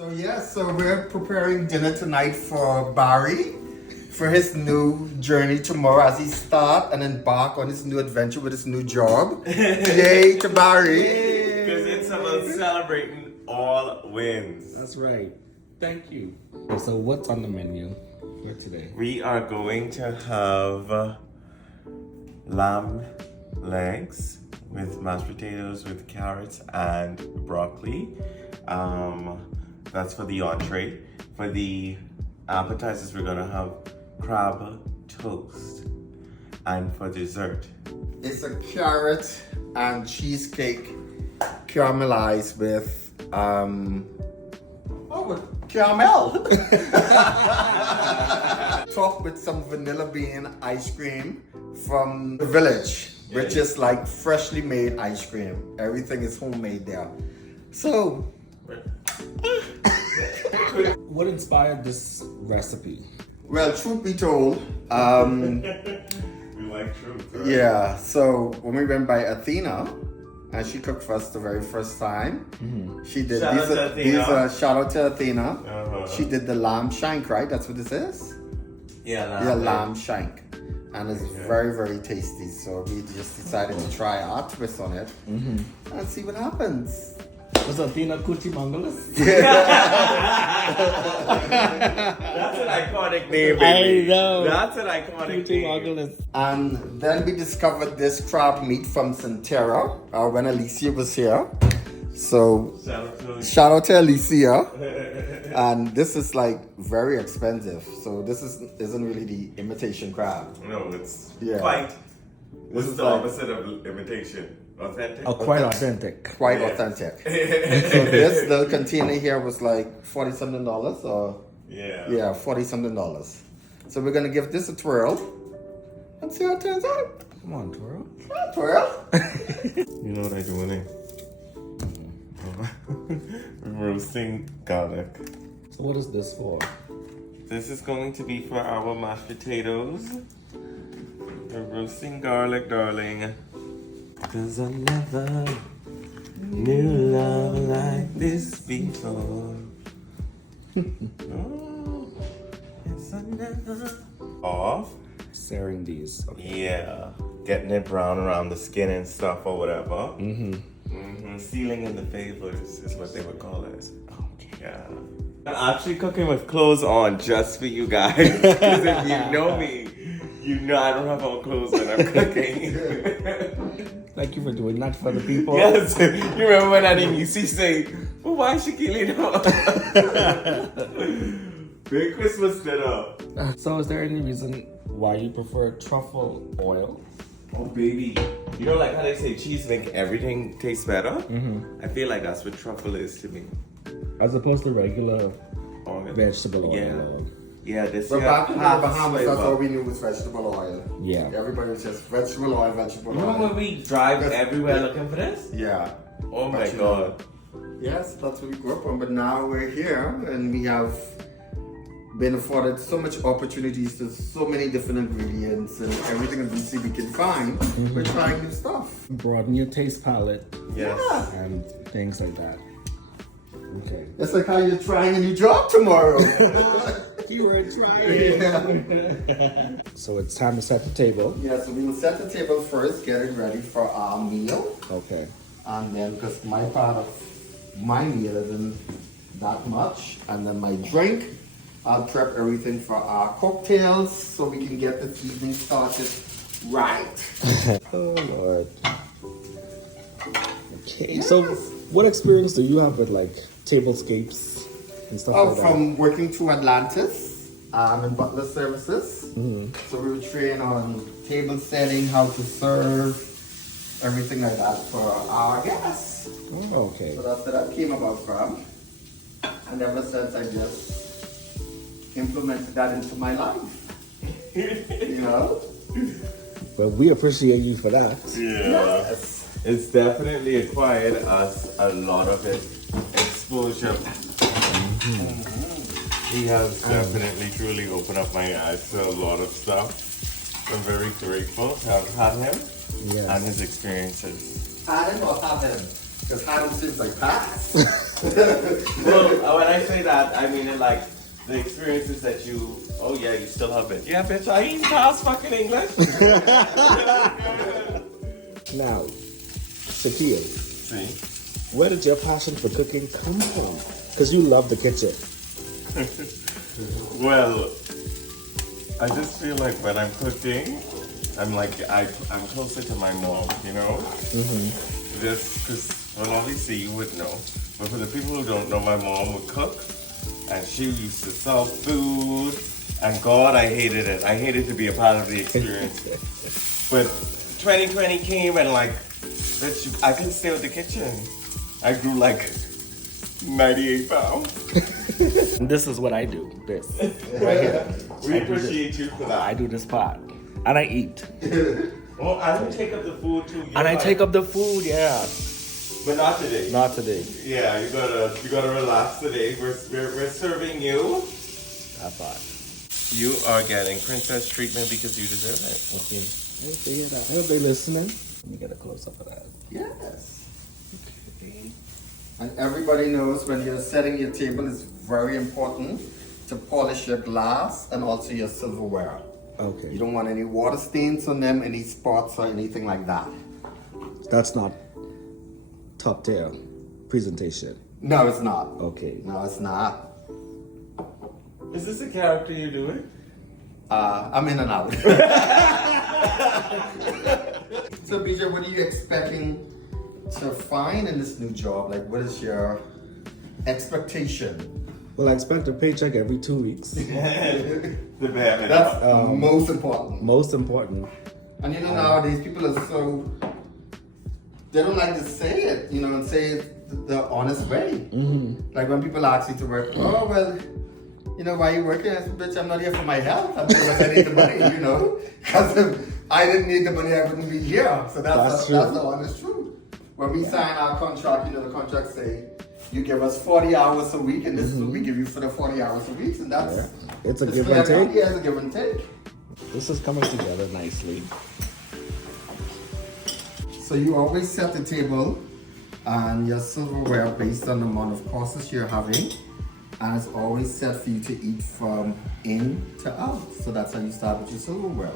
So we're preparing dinner tonight for Barry for his new journey tomorrow as he start and embark on his new adventure with his new job. Yay to Barry! Because it's about celebrating all wins. That's right. Thank you. So what's on the menu for today? We are going to have lamb legs with mashed potatoes with carrots and broccoli. That's for the entree. For the appetizers, we're gonna have crab toast. And for dessert, It's a carrot and cheesecake caramelized with with caramel. Topped with some vanilla bean ice cream from the village, which is like freshly made ice cream. Everything is homemade there. So What inspired this recipe? well, truth be told, we like truth, right? yeah, so when we went by Athena, and she cooked for us the very first time, she did Shout out to Athena. shout out to Athena. Uh-huh. She did the lamb shank, right? That's what this is? Yeah, Lamb shank. And it's very, very tasty. So we just decided to try our twist on it and see what happens. Was Athena Coochie Mangalus? That's an iconic name, baby. I know. That's an iconic Coochie name. Mangalus. And then we discovered this crab meat from Centera when Alicia was here. So shout out to Alicia. And this is like very expensive. So this isn't really the imitation crab. No, it's Yeah. quite. This is is the like- opposite of imitation. Authentic. Oh, quite authentic. Quite authentic. So the container here was like $40-something or Yeah. $40-something. So we're gonna give this a twirl and see how it turns out. Come on, Toro. Twirl. You know what I do with it? Roasting garlic. So what is this for? This is going to be for our mashed potatoes. We're roasting garlic, darling. Cause I never knew love like this before. Oh, yes, I never. Off. Searing these. Okay. Yeah, getting it brown around the skin and stuff or whatever. Sealing in the flavors is what they would call it. Okay. Yeah. I'm actually cooking with clothes on just for you guys. Because if you know me, you know I don't have on clothes when I'm cooking. Thank you for doing that for the people. Yes. You remember when I didn't you see say, well, why is she killing her? Big Christmas dinner. So is there any reason why you prefer truffle oil? Oh baby. You know like how they say cheese make everything taste better? I feel like that's what truffle is to me. As opposed to regular Organ. vegetable oil. Yeah. Yeah, this But year, back in the half Bahamas, that's all flavor. we knew was vegetable oil. Yeah. Everybody was just vegetable oil, vegetable You know when oil. we drive Yes. everywhere looking for this? Yeah. Oh my But you know, god. Yes, that's what we grew up on. But now we're here and we have been afforded so much opportunities to so many different ingredients and everything that we see we can find. We're trying new stuff. Broaden your taste palette Yes. and things like that. Okay. It's like how you're trying a new job tomorrow. You were trying. So it's time to set the table. Yeah, so we will set the table first, getting ready for our meal. Okay. And then, because my part of my meal isn't that much. And then my drink, I'll prep everything for our cocktails so we can get this evening started right. Oh Lord. Okay. So what experience do you have with like tablescapes and stuff Oh, like that? from working to Atlantis in butler services. So we were trained on table setting, how to serve, everything like that for our guests. Oh, okay. So that's where that came about from. And ever since I just implemented that into my life. You know? Well, we appreciate you for that. Yeah. Yes. It's definitely acquired us a lot of exposure. He has definitely truly opened up my eyes to a lot of stuff. I'm very grateful to have had him Yes. and his experiences. Had him or have him? Because had him seems like past. Well, when I say that, I mean it like the experiences that you. Oh yeah, you still have it. Yeah, bitch, I ain't past fucking English. Now, Sakia, See, where did your passion for cooking come from? Because you love the kitchen. well, I just feel like when I'm cooking, I'm like I'm closer to my mom, you know. Just because, well, obviously you would know, but for the people who don't know, my mom would cook, and she used to sell food. And God, I hated it. I hated to be a part of the experience. But 2020 came and like, bitch, I couldn't stay with the kitchen. I grew like 98 pounds. This is what I do. This right here. We appreciate you for that. I do this part, and I eat. Well, I don't take up the food too. And I take up the food, yeah. But not today. Not today. Yeah, you gotta relax today. We're serving you. I thought. You are getting princess treatment because you deserve it. Okay. They hear that. I hope they're listening. Let me get a close up of that. Yes. Okay. And everybody knows when you're setting your table, it's very important to polish your glass and also your silverware. Okay. You don't want any water stains on them, any spots or anything like that. That's not top tier presentation. No, it's not. Okay. No, it's not. Is this a character you're doing? I'm in and out. So, BJ, what are you expecting to find in this new job? Like, what is your expectation? Well, I expect a paycheck every 2 weeks. The bare That's most important. Most important. And you know, nowadays people are so, they don't like to say it, you know, and say it the honest way. Like when people ask you to work, oh, well, you know, why are you working? I said, bitch, I'm not here for my health. I'm here because I need the money, you know. Because if I didn't need the money, I wouldn't be here. So that's the honest truth. When we sign our contract, you know, the contract say, you give us 40 hours a week, and this is what we give you for the 40 hours a week, and that's... It's a give and take. Yeah, it's a give and take. This is coming together nicely. So you always set the table and your silverware based on the amount of courses you're having, and it's always set for you to eat from in to out. So that's how you start with your silverware.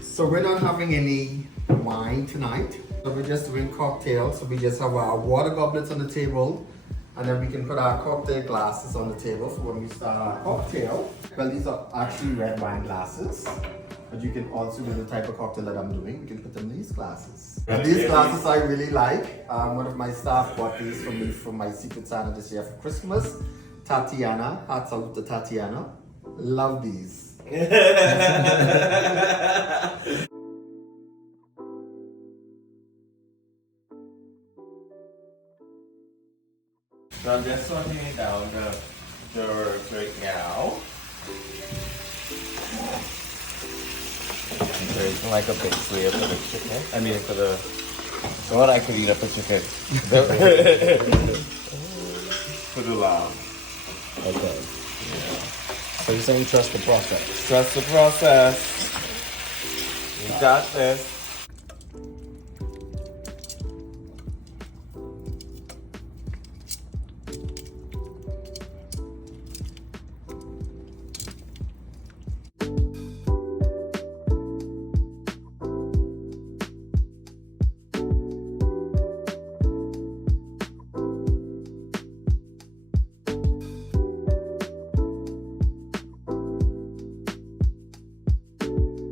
So we're not having any wine tonight. So we're just doing cocktails. So we just have our water goblets on the table, and then we can put our cocktail glasses on the table for when we start our cocktail. Well, these are actually red wine glasses, but you can also do the type of cocktail that I'm doing. You can put them in these glasses. And these glasses I really like. One of my staff bought these for me from my Secret Santa this year for Christmas. Tatiana, hats out to Tatiana. Love these. So I'm just sauteing down the herbs right now. There's like a base layer for the chicken. I mean for the... What I could eat up a chicken. For the lamb. Okay. Yeah. So you're saying trust the process? Trust the process. You got this.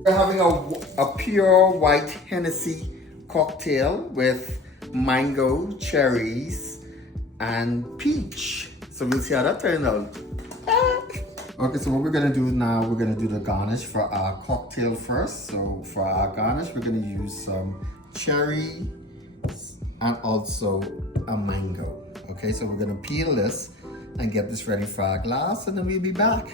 We're having a pure white Hennessy cocktail with mango, cherries, and peach. So we'll see how that turns out. Okay, so what we're gonna do now, we're gonna do the garnish for our cocktail first. So for our garnish, we're gonna use some cherry and also a mango. Okay, so we're gonna peel this and get this ready for our glass, and then we'll be back.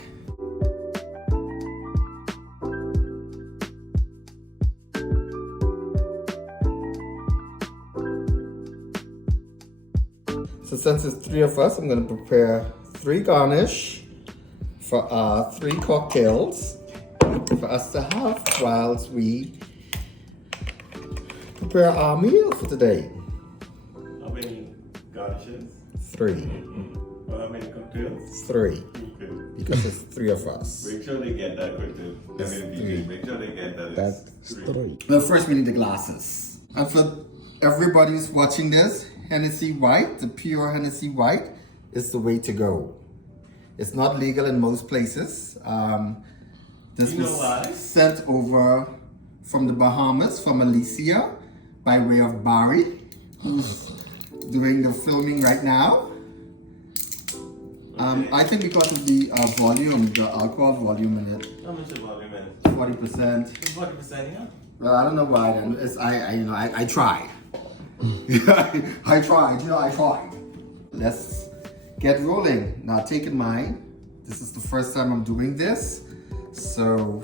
So since it's 3 of us, I'm going to prepare 3 garnish for our 3 cocktails for us to have whilst we prepare our meal for today. How many garnishes? 3. Well, how many cocktails? 3. Okay. Because it's 3 of us. Make sure they get that cocktail. I mean, DJ, make sure they get that. That's It's 3. Well, first we need the glasses. And for everybody who's watching this, Hennessy White, the pure Hennessy White, is the way to go. It's not legal in most places. This You know was why? sent over from the Bahamas, from Alicia, by way of Barry, who's doing the filming right now. I think because of the volume, the alcohol volume in it, How much the volume is? 40%. It's 40%, yeah? Well, I don't know why. Then it's I tried. I tried. I tried. Let's get rolling. Now, take in mind, this is the first time I'm doing this, so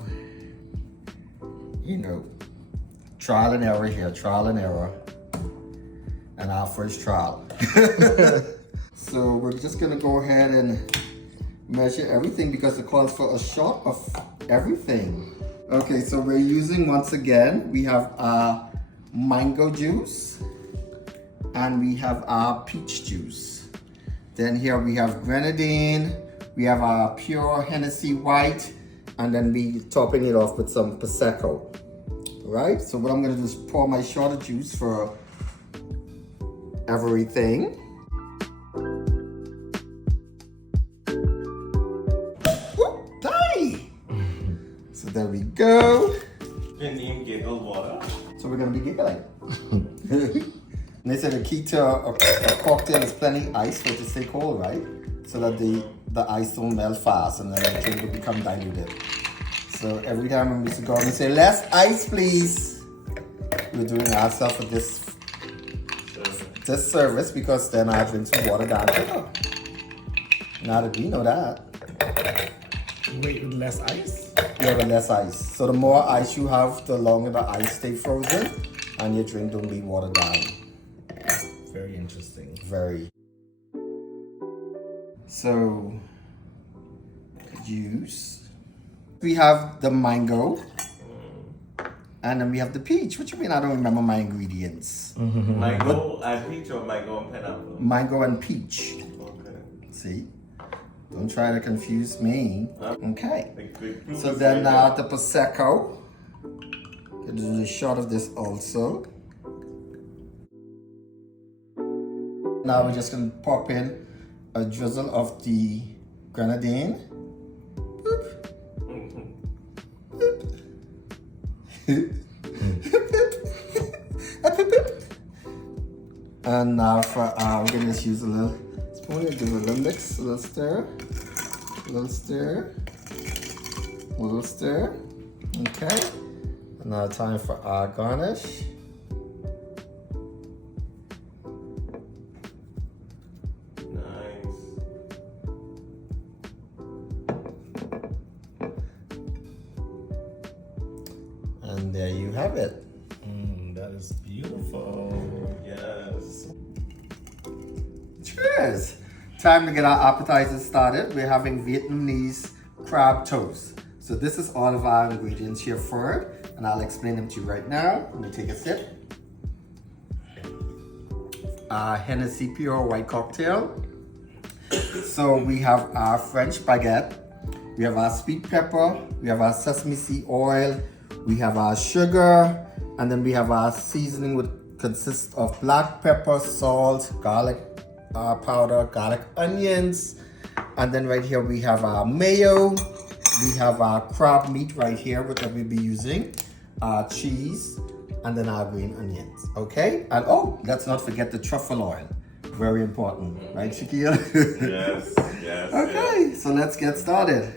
trial and error here. Trial and error, and our first trial. So we're just gonna go ahead and measure everything because it calls for a shot of everything. Okay, so we're using, once again, we have mango juice and we have peach juice. Then here we have grenadine, we have pure Hennessy White, and then we topping it off with some Prosecco. Right, so what I'm gonna do is pour my shot of juice for everything. So there we go. And you giggle water. So we're gonna be giggling. And they said the key to a cocktail is plenty ice for it to stay cold, right? So that the ice don't melt fast and then the drink will become diluted. So every time when Mr. Gordon say, less ice please, we're doing ourselves for this service because then our drinks will water down quicker. Now that we know that. Wait, with less ice? You have less ice. So the more ice you have, the longer the ice stay frozen and your drink don't be watered down. Very interesting. Very. So, juice. We have the mango. And then we have the peach. What you mean I don't remember my ingredients? Mango and peach or mango and pineapple? Mango and peach. Okay. See? Don't try to confuse me. Okay. The So then the Prosecco. Gonna do a shot of this also. Now we're just gonna pop in a drizzle of the grenadine. Boop. And now for we're gonna just use a little spoon and give it a little mix, a little stir, a little stir, a little stir. Okay. And now time for our garnish. Nice. And there you have it. That is beautiful. Yes. Cheers! Time to get our appetizers started. We're having Vietnamese crab toast. So this is all of our ingredients here for it, and I'll explain them to you right now. Let me take a sip. Hennessy Pure White Cocktail. So we have our French baguette. We have our sweet pepper. We have our sesame seed oil. We have our sugar. And then we have our seasoning, which consists of black pepper, salt, garlic powder, garlic onions. And then right here we have our mayo. We have our crab meat right here, which we'll be using. Cheese. And then our green onions. Okay? And oh, let's not forget the truffle oil. Very important. Right, Shaquille? Yes, yes. Okay, so let's get started.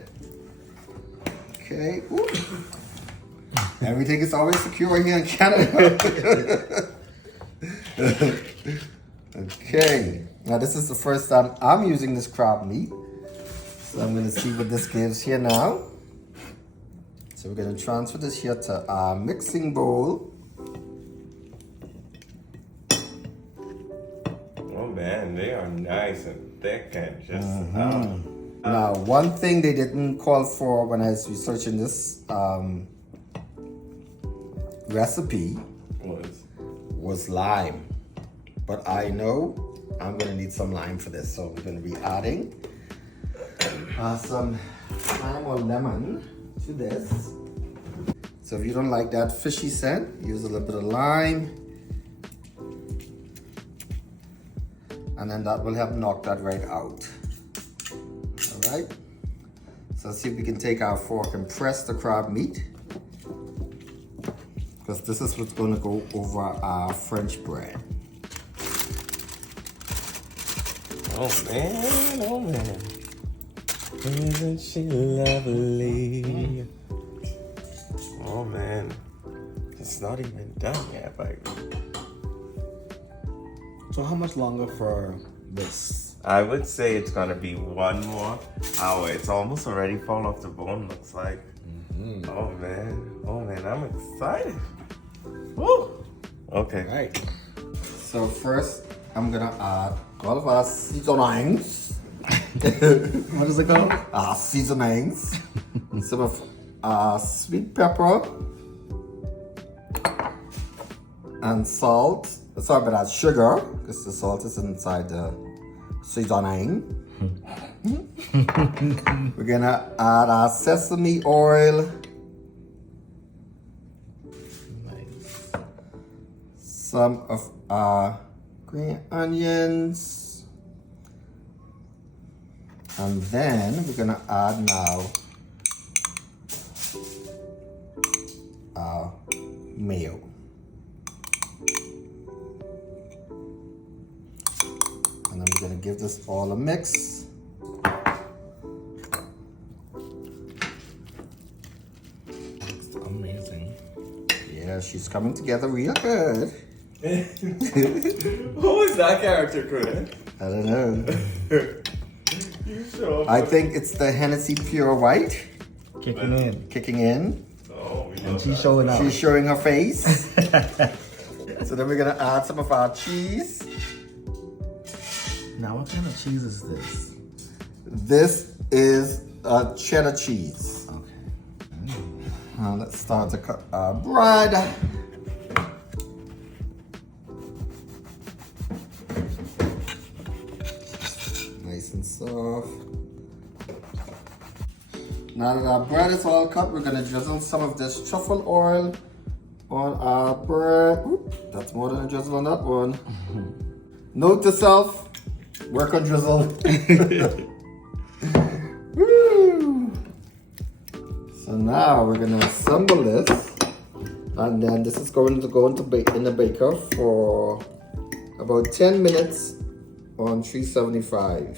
Okay. Ooh. Everything is always secure here in Canada. Okay. Now this is the first time I'm using this crab meat. So I'm gonna see what this gives here now. So we're gonna transfer this here to our mixing bowl. Oh man, they are nice and thick and just Now, one thing they didn't call for when I was researching this recipe was lime. But I know I'm gonna need some lime for this, so we're gonna be adding some lime or lemon to this. So if you don't like that fishy scent, use a little bit of lime, and then that will help knock that right out. All right. So let's see if we can take our fork and press the crab meat, because this is what's going to go over our French bread. Oh man, oh man. Isn't she lovely? Oh man. It's not even done yet, baby. So how much longer for this? I would say it's gonna be 1 more hour. It's almost already fall off the bone, looks like. Oh man, I'm excited. Woo! Okay. All right. So first, I'm gonna add all of our seasonings. What is it called? Our seasonings. Some of our sweet pepper and salt. Sorry about that, sugar, because the salt is inside the seasoning. We're gonna add our sesame oil. Nice. Some of our green onions. And then we're gonna add now our mayo. And then we're gonna give this all a mix. Looks amazing. Yeah, she's coming together real good. Who is that character, Chris? I don't know. You sure? I think it's the Hennessy Pure White Kicking in. kicking in. Oh, we And love she's that. showing out. She's showing her face. So then we're gonna add some of our cheese. Now, what kind of cheese is this? This is cheddar cheese. Okay. Now let's start to cut our bread. Nice and soft. Now that our bread is all cut, we're gonna drizzle some of this truffle oil on our bread. Oop, that's more than a drizzle on that one. Note to self, work on drizzle. Woo! So now we're gonna assemble this, and then this is going to go into in the baker for about 10 minutes on 375.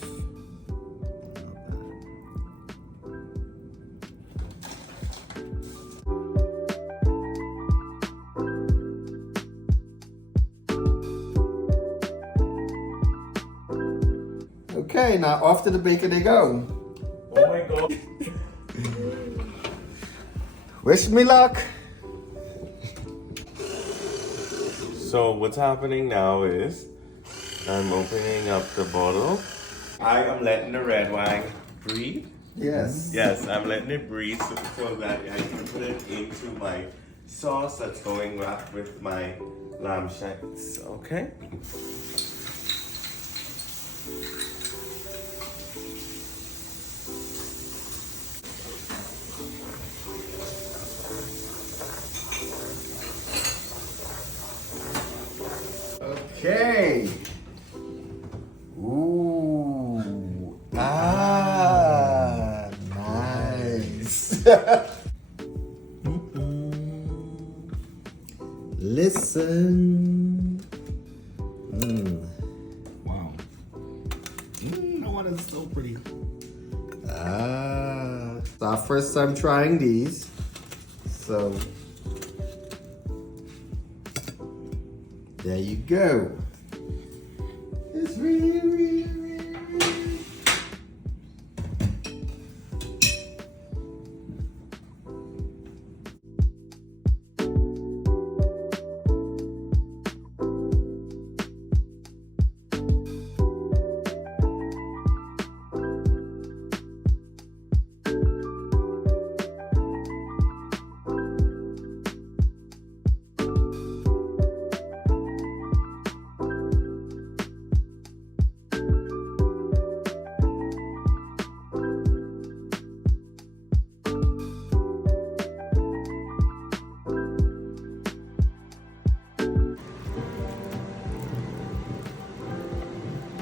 Okay, now off to the baker they go. Oh my god. Wish me luck. So what's happening now is I'm opening up the bottle. I am letting the red wine breathe. Yes. Yes, I'm letting it breathe so that I can put it into my sauce that's going with my lamb shanks. Okay. Okay. Ooh. Ah, nice. Listen. Wow. That one is so pretty. It's our first time trying these. So there you go. It's really, really, really, really.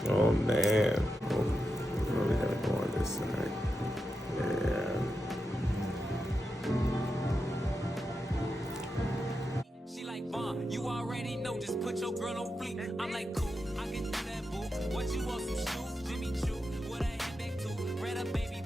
Oh man. Oh, we gotta go on this side. Yeah. She like, you already know, just put your girl on fleek. I'm like, cool, I can do that, boo. What you want, some shoes? Jimmy Choo, with a handbag too. Red up, baby.